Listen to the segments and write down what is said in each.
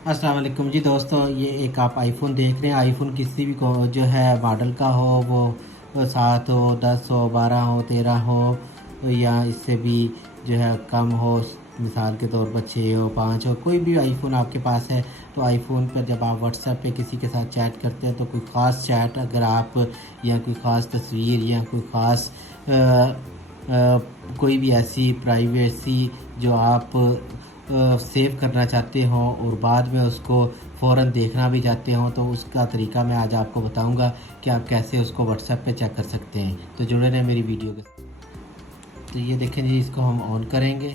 अस्सलाम वालेकुम जी दोस्तों, ये एक आप आईफ़ोन देख रहे हैं। आईफ़ोन किसी भी को जो है मॉडल का हो, वो 7 हो, 10 हो, 12 हो, 13 हो या इससे भी जो है कम हो। मिसाल के तौर पर 6 हो, 5 हो, कोई भी आईफ़ोन आपके पास है तो आईफ़ोन पर जब आप व्हाट्सएप पे किसी के साथ चैट करते हैं तो कोई ख़ास चैट अगर आप या कोई ख़ास तस्वीर या कोई ख़ास कोई भी ऐसी प्राइवेसी जो आप सेव करना चाहते हो और बाद में उसको फ़ौरन देखना भी चाहते हो, तो उसका तरीका मैं आज आपको बताऊंगा कि आप कैसे उसको व्हाट्सएप पे चेक कर सकते हैं। तो जुड़े रहें मेरी वीडियो के साथ। तो ये देखें जी, इसको हम ऑन करेंगे।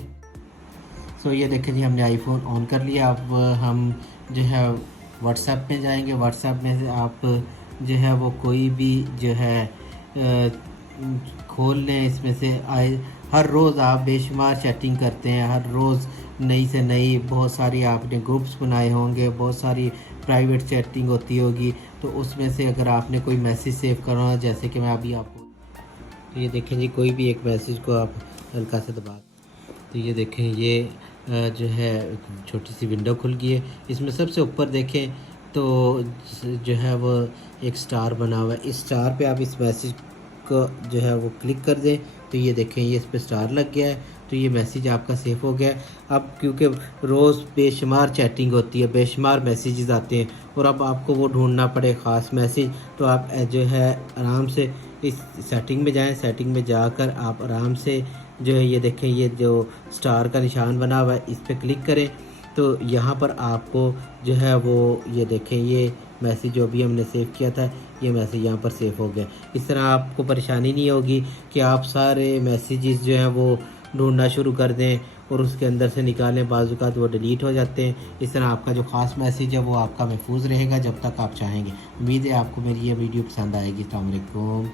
सो ये देखें जी, हमने आईफोन ऑन कर लिया। अब हम जो है व्हाट्सएप में जाएंगे। व्हाट्सएप में से आप जो है वो कोई भी जो है खोल लें। इसमें से आए हर रोज़ आप बेशुमार चैटिंग करते हैं, हर रोज़ नई से नई बहुत सारी आपने ग्रुप्स बनाए होंगे, बहुत सारी प्राइवेट चैटिंग होती होगी। तो उसमें से अगर आपने कोई मैसेज सेव करना हो, जैसे कि मैं अभी आपको, तो ये देखें जी, कोई भी एक मैसेज को आप हल्का से दबा, तो ये देखें ये जो है छोटी सी विंडो खुल गई है। इसमें सबसे ऊपर देखें तो जो है वो एक स्टार बना हुआ है। इस स्टार पे आप इस मैसेज को जो है वो क्लिक कर दें तो ये देखें ये इस पे स्टार लग गया है। तो ये मैसेज आपका सेव हो गया है। अब क्योंकि रोज़ बेशुमार चैटिंग होती है, बेशुमार मैसेजेस आते हैं और अब आपको वो ढूंढना पड़े ख़ास मैसेज, तो आप जो है आराम से इस सेटिंग में जाएं। सेटिंग में जाकर आप आराम से जो है ये देखें ये जो स्टार का निशान बना हुआ है इस पर क्लिक करें। तो यहाँ पर आपको जो है वो ये देखें ये मैसेज जो भी हमने सेव किया था, ये मैसेज यहाँ पर सेव हो गया। इस तरह आपको परेशानी नहीं होगी कि आप सारे मैसेजेस जो हैं वो ढूंढना शुरू कर दें और उसके अंदर से निकालें, बाज़-औक़ात वो डिलीट हो जाते हैं। इस तरह आपका जो ख़ास मैसेज है वो आपका महफूज रहेगा जब तक आप चाहेंगे। उम्मीद है आपको मेरी ये वीडियो पसंद आएगी। अस्सलाम वालेकुम।